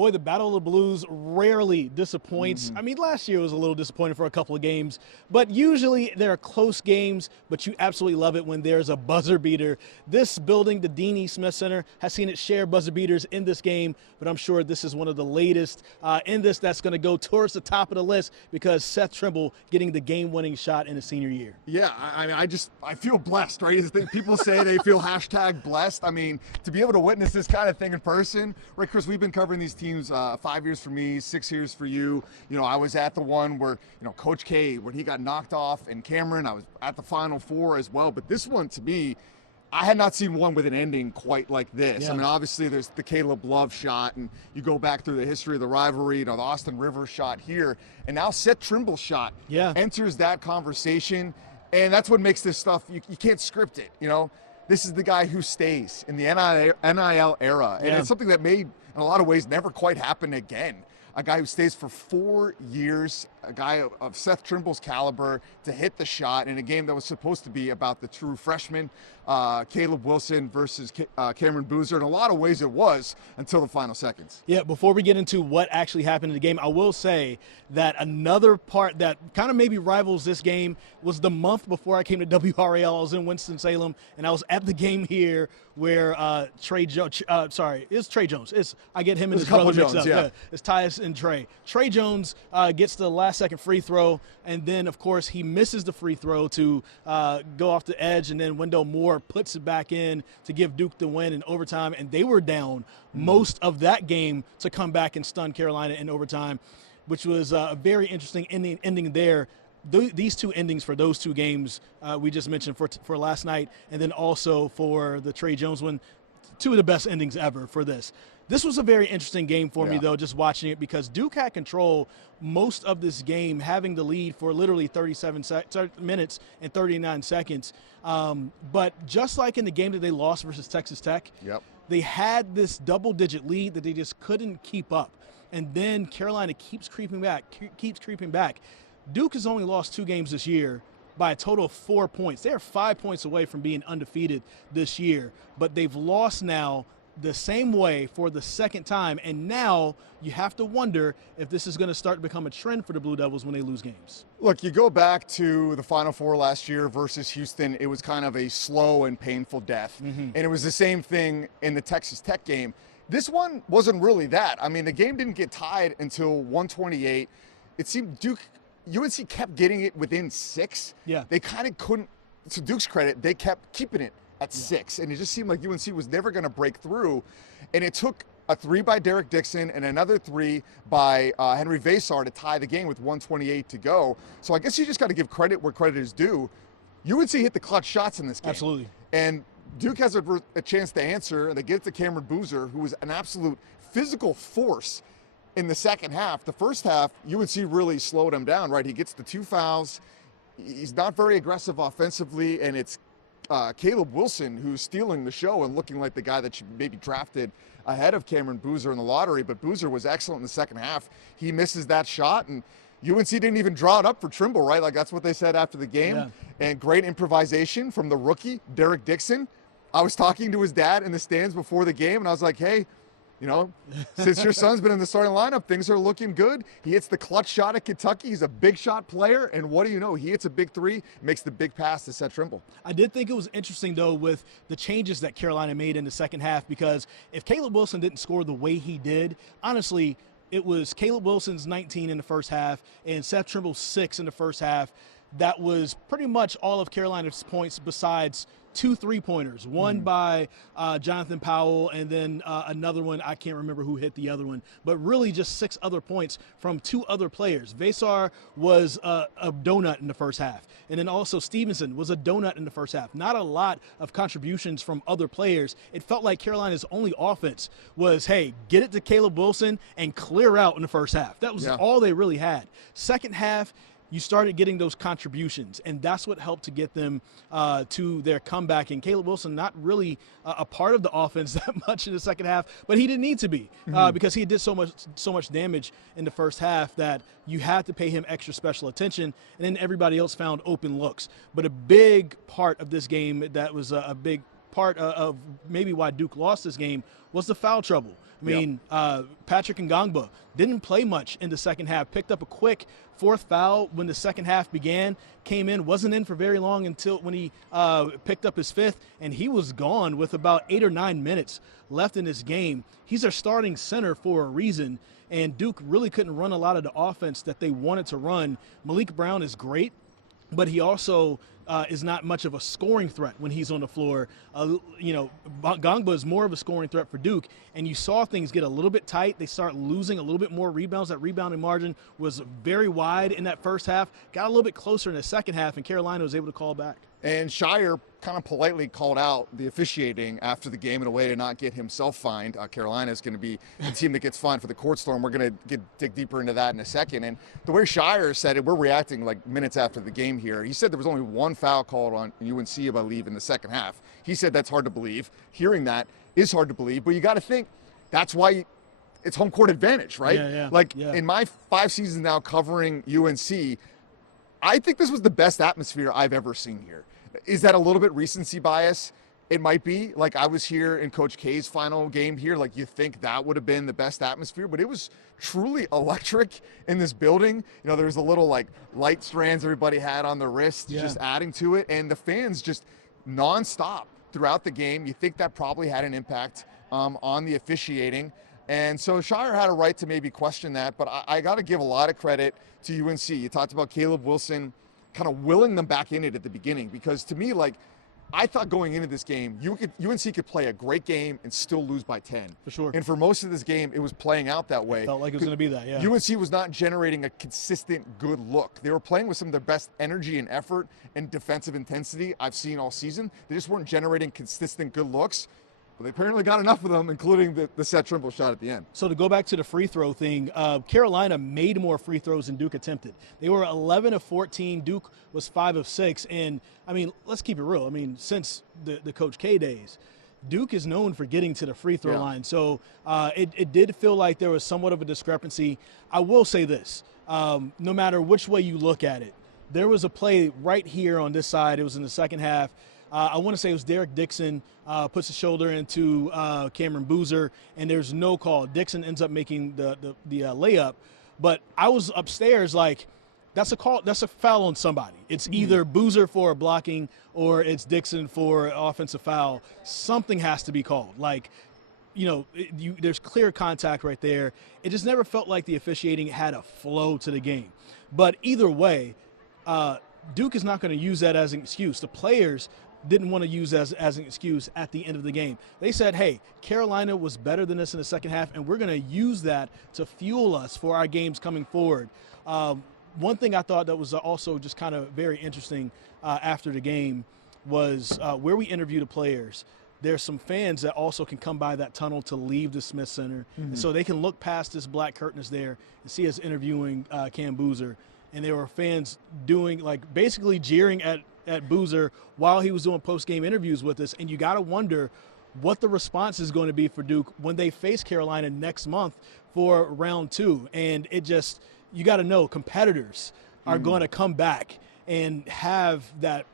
boy, the Battle of the Blues rarely disappoints. I mean, last year was a little disappointing for a couple of games, but usually there are close games, but you absolutely love it when there's a buzzer beater. This building, the Dean E. Smith Center, has seen its share of buzzer beaters in this game, but I'm sure this is one of the latest in this that's going to go towards the top of the list because Seth Trimble getting the game-winning shot in his senior year. Yeah, I mean, I feel blessed, right? I think people say they feel #blessed. I mean, to be able to witness this kind of thing in person, right, Chris, we've been covering these teams 5 years for me, 6 years for you. You know, I was at the one where, you know, Coach K, when he got knocked off, and Cameron, I was at the Final Four as well. But this one, to me, I had not seen one with an ending quite like this. Yeah. I mean, obviously there's the Caleb Love shot, and you go back through the history of the rivalry, you know, the Austin Rivers shot here, and now Seth Trimble's shot enters that conversation, and that's what makes this stuff, you can't script it, you know? This is the guy who stays in the NIL era, and it's something that may, in a lot of ways, never quite happen again. A guy who stays for 4 years, a guy of Seth Trimble's caliber, to hit the shot in a game that was supposed to be about the true freshman, Caleb Wilson versus Cameron Boozer. In a lot of ways it was until the final seconds. Yeah, before we get into what actually happened in the game, I will say that another part that kind of maybe rivals this game was the month before I came to WRAL. I was in Winston-Salem, and I was at the game here where Trey Jones, it's Trey Jones. I get him and his brother mixed up. Yeah. It's Tyus and Trey. Trey Jones gets the last-second free throw, and then, of course, he misses the free throw to go off the edge, and then Wendell Moore puts it back in to give Duke the win in overtime, and they were down most of that game to come back and stun Carolina in overtime, which was a very interesting ending there. These two endings for those two games we just mentioned for last night, and then also for the Trey Jones one, two of the best endings ever for this. This was a very interesting game for me, though, just watching it, because Duke had control most of this game, having the lead for literally 37 minutes and 39 seconds. But just like in the game that they lost versus Texas Tech, they had this double-digit lead that they just couldn't keep up. And then Carolina keeps creeping back. Duke has only lost 2 games this year by a total of 4 points. They are 5 points away from being undefeated this year, but they've lost now the same way for the second time, and now you have to wonder if this is going to start to become a trend for the Blue Devils when they lose games. Look, you go back to the Final Four last year versus Houston, it was kind of a slow and painful death, and it was the same thing in the Texas Tech game. This one wasn't really that. I mean, the game didn't get tied until 128. It seemed UNC kept getting it within 6. They kind of couldn't, to Duke's credit, they kept keeping it at 6, and it just seemed like UNC was never going to break through. And it took a 3 by Derek Dixon and another 3 by Henry Vasar to tie the game with 128 to go. So I guess you just got to give credit where credit is due. UNC hit the clutch shots in this game. Absolutely. And Duke has a chance to answer, and they get it to Cameron Boozer, who was an absolute physical force in the second half. The first half, UNC really slowed him down, right? He gets the 2 fouls. He's not very aggressive offensively, and it's Caleb Wilson who's stealing the show and looking like the guy that should maybe drafted ahead of Cameron Boozer in the lottery. But Boozer was excellent in the second half. He misses that shot, and UNC didn't even draw it up for Trimble, right? Like, that's what they said after the game. And great improvisation from the rookie, Derek Dixon. I was talking to his dad in the stands before the game, and I was like, hey, you know, since your son's been in the starting lineup, things are looking good. He hits the clutch shot at Kentucky. He's a big shot player. And what do you know? He hits a big 3, makes the big pass to Seth Trimble. I did think it was interesting, though, with the changes that Carolina made in the second half, because if Caleb Wilson didn't score the way he did, honestly, it was Caleb Wilson's 19 in the first half and Seth Trimble's 6 in the first half. That was pretty much all of Carolina's points besides 2 3-pointers, one by Jonathan Powell, and then another one, I can't remember who hit the other one, but really just 6 other points from 2 other players. Vasar was a donut in the first half, and then also Stevenson was a donut in the first half. Not a lot of contributions from other players. It felt like Carolina's only offense was, hey, get it to Caleb Wilson and clear out in the first half. That was all they really had. Second half, you started getting those contributions, and that's what helped to get them to their comeback. And Caleb Wilson not really a part of the offense that much in the second half, but he didn't need to be because he did so much damage in the first half that you had to pay him extra special attention, and then everybody else found open looks. But a big part of this game that was a big part of maybe why Duke lost this game was the foul trouble. I mean, Patrick Ngangba didn't play much in the second half, picked up a quick fourth foul when the second half began, came in, wasn't in for very long until when he picked up his fifth, and he was gone with about 8 or 9 minutes left in this game. He's our starting center for a reason, and Duke really couldn't run a lot of the offense that they wanted to run. Malik Brown is great, but he also is not much of a scoring threat when he's on the floor. Ngangba is more of a scoring threat for Duke, and you saw things get a little bit tight. They start losing a little bit more rebounds. That rebounding margin was very wide in that first half, got a little bit closer in the second half, and Carolina was able to call back. And Shire kind of politely called out the officiating after the game in a way to not get himself fined. Carolina is going to be the team that gets fined for the court storm. We're going to dig deeper into that in a second. And the way Shire said it, we're reacting like minutes after the game here. He said there was only one foul called on UNC, I believe, in the second half. He said that's hard to believe. Hearing that is hard to believe. But you got to think that's why it's home court advantage, right? In my 5 seasons now covering UNC, I think this was the best atmosphere I've ever seen here. Is that a little bit recency bias? It might be. Like, I was here in Coach K's final game here. Like, you think that would have been the best atmosphere, but it was truly electric in this building. You know, there was a little like light strands everybody had on their wrists, just adding to it, and the fans just nonstop throughout the game. You think that probably had an impact on the officiating. And so Shire had a right to maybe question that, but I got to give a lot of credit to UNC. You talked about Caleb Wilson kind of willing them back in it at the beginning, because to me, like, I thought going into this game, UNC could play a great game and still lose by 10. For sure. And for most of this game, it was playing out that way. It felt like it was going to be that, yeah. UNC was not generating a consistent good look. They were playing with some of their best energy and effort and defensive intensity I've seen all season. They just weren't generating consistent good looks. But they apparently got enough of them, including the Seth Trimble shot at the end. So to go back to the free throw thing, Carolina made more free throws than Duke attempted. They were 11 of 14. Duke was 5 of 6. And, I mean, let's keep it real. I mean, since the Coach K days, Duke is known for getting to the free throw line. So it did feel like there was somewhat of a discrepancy. I will say this, no matter which way you look at it, there was a play right here on this side. It was in the second half. I want to say it was Derek Dixon puts his shoulder into Cameron Boozer, and there's no call. Dixon ends up making the layup. But I was upstairs like, that's a call. That's a foul on somebody. It's either Boozer for blocking or it's Dixon for offensive foul. Something has to be called. Like, you know, there's clear contact right there. It just never felt like the officiating had a flow to the game. But either way, Duke is not going to use that as an excuse. The players didn't want to use as an excuse at the end of the game. They said, hey, Carolina was better than us in the second half, and we're going to use that to fuel us for our games coming forward. One thing I thought that was also just kind of very interesting after the game was where we interview the players. There's some fans that also can come by that tunnel to leave the Smith Center. And so they can look past this black curtain that's there and see us interviewing Cam Boozer. And there were fans doing, like, basically jeering at Boozer while he was doing post-game interviews with us. And you got to wonder what the response is going to be for Duke when they face Carolina next month for round 2. And it just, you got to know competitors are going to come back and have that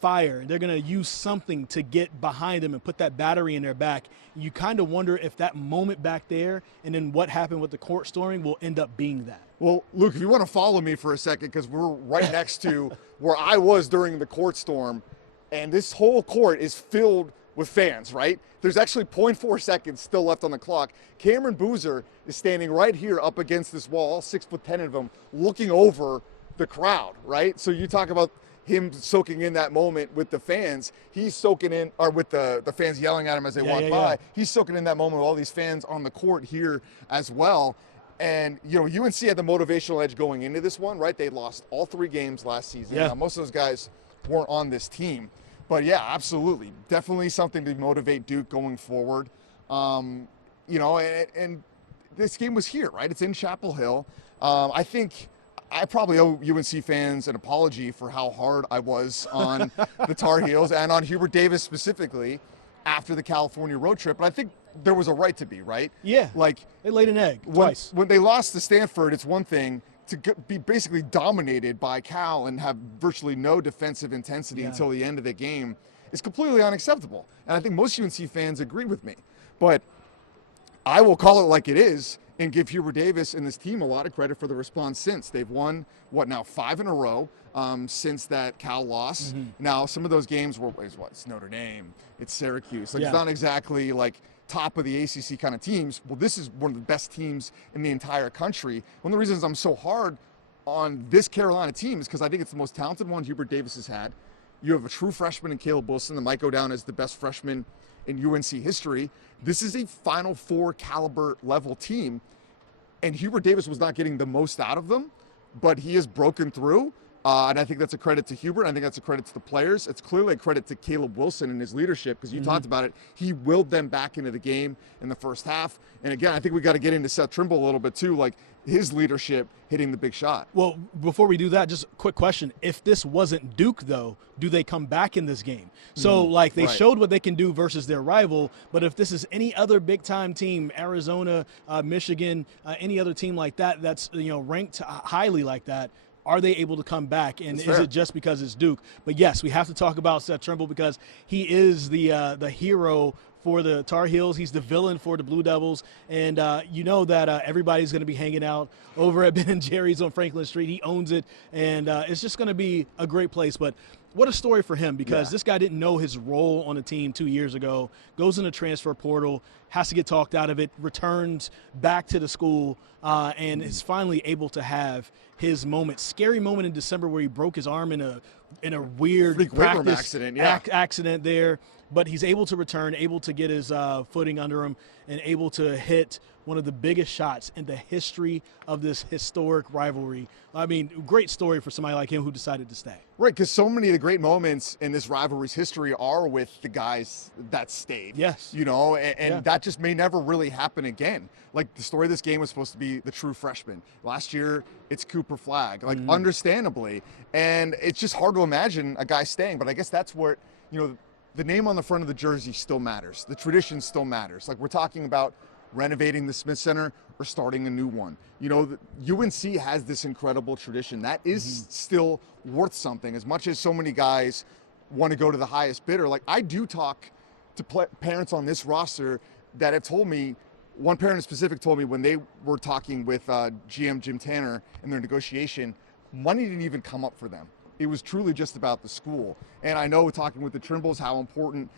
fire. They're going to use something to get behind them and put that battery in their back. You kind of wonder if that moment back there and then what happened with the court storming will end up being that. Well, Luke, if you want to follow me for a second, because we're right next to where I was during the court storm, and this whole court is filled with fans, right? There's actually 0.4 seconds still left on the clock. Cameron Boozer is standing right here up against this wall, all 6'10" of him, looking over the crowd, right? So you talk about him soaking in that moment with the fans. He's soaking in, or with the fans yelling at him as they walk by. He's soaking in that moment with all these fans on the court here as well. And, you know, UNC had the motivational edge going into this one, right? They lost all 3 games last season. Now, most of those guys weren't on this team. But, yeah, absolutely. Definitely something to motivate Duke going forward. You know, and this game was here, right? It's in Chapel Hill. I think I probably owe UNC fans an apology for how hard I was on the Tar Heels and on Hubert Davis specifically after the California road trip. But I think there was a right to be, right? Yeah. Like, they laid an egg twice. When they lost to Stanford, it's one thing to be basically dominated by Cal and have virtually no defensive intensity until the end of the game. is completely unacceptable. And I think most UNC fans agree with me. But I will call it like it is and give Hubert Davis and this team a lot of credit for the response since. They've won, 5 in a row since that Cal loss. Now, some of those games were, it's Notre Dame, it's Syracuse. Like, It's not exactly like top of the ACC kind of teams. Well, this is one of the best teams in the entire country. One of the reasons I'm so hard on this Carolina team is because I think it's the most talented one Hubert Davis has had. You have a true freshman in Caleb Wilson that might go down as the best freshman in UNC history. This is a Final Four caliber level team, and Hubert Davis was not getting the most out of them, but he has broken through. And I think that's a credit to Hubert. I think that's a credit to the players. It's clearly a credit to Caleb Wilson and his leadership, because you talked about it. He willed them back into the game in the first half. And again, I think we got to get into Seth Trimble a little bit too, like his leadership hitting the big shot. Well, before we do that, just a quick question. If this wasn't Duke, though, do they come back in this game? So, they showed what they can do versus their rival, but if this is any other big-time team, Arizona, Michigan, any other team like that that's ranked highly like that, are they able to come back? And is it just because it's Duke? But yes, we have to talk about Seth Trimble because he is the hero for the Tar Heels. He's the villain for the Blue Devils. And you know that everybody's going to be hanging out over at Ben & Jerry's on Franklin Street. He owns it, and it's just going to be a great place. But what a story for him, because this guy didn't know his role on the team 2 years ago, goes in the transfer portal, has to get talked out of it, returns back to the school, and is finally able to have his moment. Scary moment in December where he broke his arm in a weird practice accident there. But he's able to return, able to get his footing under him, and able to hit one of the biggest shots in the history of this historic rivalry. I mean, great story for somebody like him who decided to stay. Right, because so many of the great moments in this rivalry's history are with the guys that stayed. Yes. And that just may never really happen again. Like, the story of this game was supposed to be the true freshman. Last year, it's Cooper Flagg, understandably. And it's just hard to imagine a guy staying. But I guess that's where, the name on the front of the jersey still matters. The tradition still matters. Like, we're talking about renovating the Smith Center or starting a new one. UNC has this incredible tradition that is still worth something. As much as so many guys want to go to the highest bidder, like, I do talk to parents on this roster that have told me, one parent in specific told me when they were talking with GM Jim Tanner in their negotiation, money didn't even come up for them. It was truly just about the school. And I know, talking with the Trimbles, how important,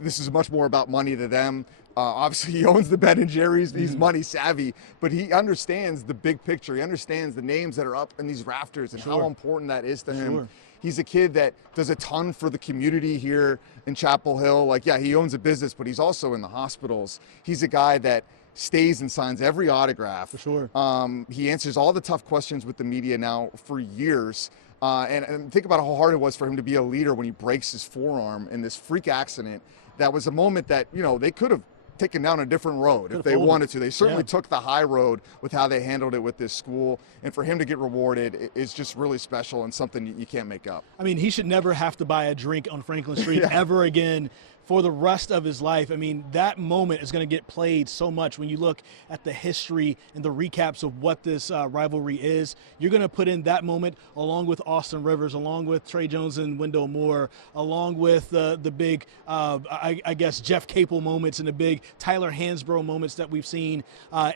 this is much more about money to them. Obviously, he owns the Ben & Jerry's. He's money savvy, but he understands the big picture. He understands the names that are up in these rafters and how important that is to him. He's a kid that does a ton for the community here in Chapel Hill. Like, he owns a business, but he's also in the hospitals. He's a guy that stays and signs every autograph. For sure. He answers all the tough questions with the media now for years. And think about how hard it was for him to be a leader when he breaks his forearm in this freak accident. That was a moment that, they could have taken down a different road if they wanted to. They certainly took the high road with how they handled it with this school. And for him to get rewarded is just really special and something you can't make up. I mean, he should never have to buy a drink on Franklin Street ever again for the rest of his life. I mean, that moment is going to get played so much when you look at the history and the recaps of what this rivalry is. You're going to put in that moment along with Austin Rivers, along with Trey Jones and Wendell Moore, along with the big, I guess, Jeff Capel moments and the big Tyler Hansbrough moments that we've seen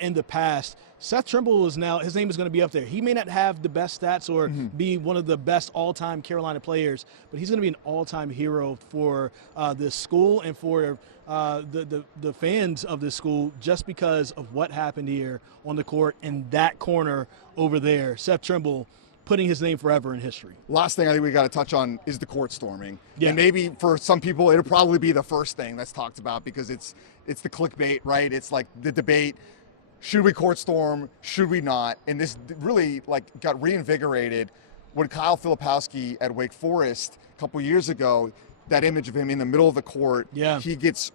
in the past. Seth Trimble is now, his name is going to be up there. He may not have the best stats or be one of the best all-time Carolina players, but he's going to be an all-time hero for this school and for the fans of this school, just because of what happened here on the court in that corner over there. Seth Trimble putting his name forever in history. Last thing I think we got to touch on is the court storming. And maybe for some people, it'll probably be the first thing that's talked about, because it's the clickbait, right? It's like the debate. Should we court storm? Should we not? And this really got reinvigorated when Kyle Filipowski at Wake Forest a couple years ago, that image of him in the middle of the court, he gets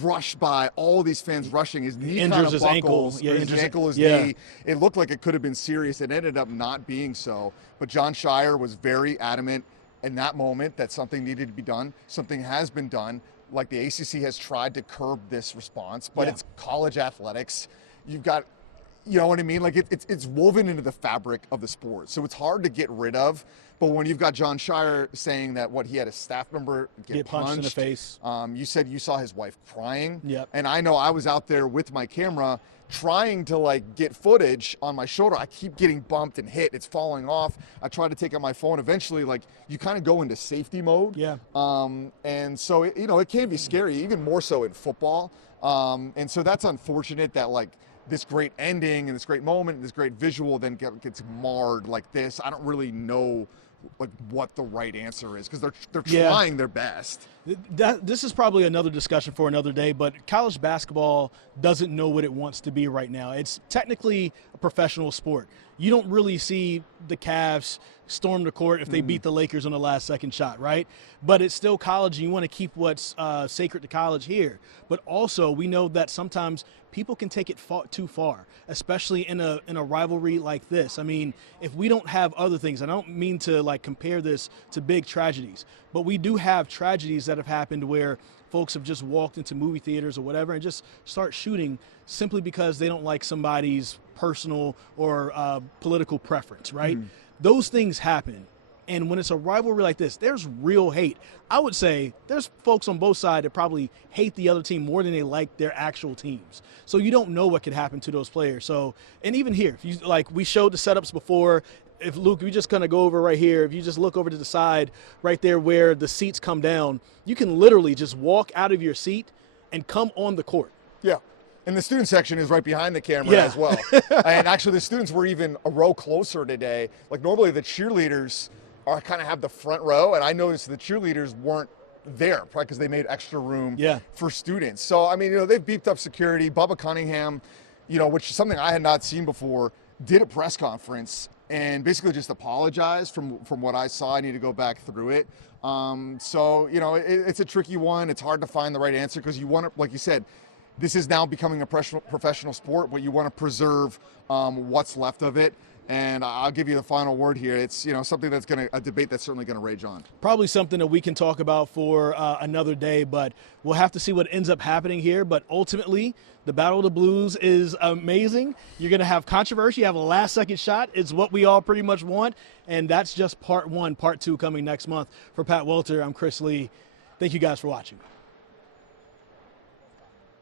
brushed by all these fans rushing. His knee kind of buckles. His ankle, his knee. It looked like it could have been serious. It ended up not being so. But John Shire was very adamant in that moment that something needed to be done. Something has been done. Like, the ACC has tried to curb this response, but it's college athletics. You've got You know what I mean? Like it's woven into the fabric of the sport, so it's hard to get rid of. But when you've got John Shire saying that he had a staff member get punched in the face. You said you saw his wife crying. Yep. And I know I was out there with my camera trying to like get footage on my shoulder. I keep getting bumped and hit. It's falling off. I try to take out my phone. Eventually, like you kind of go into safety mode. Yeah. And so it can be scary, even more so in football. And so that's unfortunate that like this great ending and this great moment and this great visual then gets marred like this. I don't really know like what the right answer is because they're trying their best. This is probably another discussion for another day, but college basketball doesn't know what it wants to be right now. It's technically a professional sport. You don't really see the Cavs storm the court if they beat the Lakers on the last second shot, right? But it's still college, and you want to keep what's sacred to college here. But also, we know that sometimes people can take it too far, especially in a rivalry like this. I mean, if we don't have other things, I don't mean to like compare this to big tragedies, but we do have tragedies that have happened where folks have just walked into movie theaters or whatever and just start shooting simply because they don't like somebody's personal or political preference, right? Those things happen. And when it's a rivalry like this, there's real hate. I would say there's folks on both sides that probably hate the other team more than they like their actual teams. So you don't know what could happen to those players. So, and even here, if you like, we showed the setups before. If Luke, you just kind of go over right here, if you just look over to the side right there where the seats come down, you can literally just walk out of your seat and come on the court. Yeah. And the student section is right behind the camera as well. And actually the students were even a row closer today. Like normally the cheerleaders kind of have the front row, and I noticed the cheerleaders weren't there, probably because they made extra room for students. So, I mean, they've beefed up security. Bubba Cunningham, which is something I had not seen before, did a press conference and basically just apologized from what I saw. I need to go back through it. So, it's a tricky one. It's hard to find the right answer because you want to, like you said, this is now becoming a professional sport, but you want to preserve what's left of it. And I'll give you the final word here. It's something that's a debate that's certainly going to rage on. Probably something that we can talk about for another day, but we'll have to see what ends up happening here. But ultimately, the Battle of the Blues is amazing. You're going to have controversy. You have a last-second shot. It's what we all pretty much want, and that's just part one. Part two coming next month. For Pat Welter, I'm Chris Lee. Thank you guys for watching.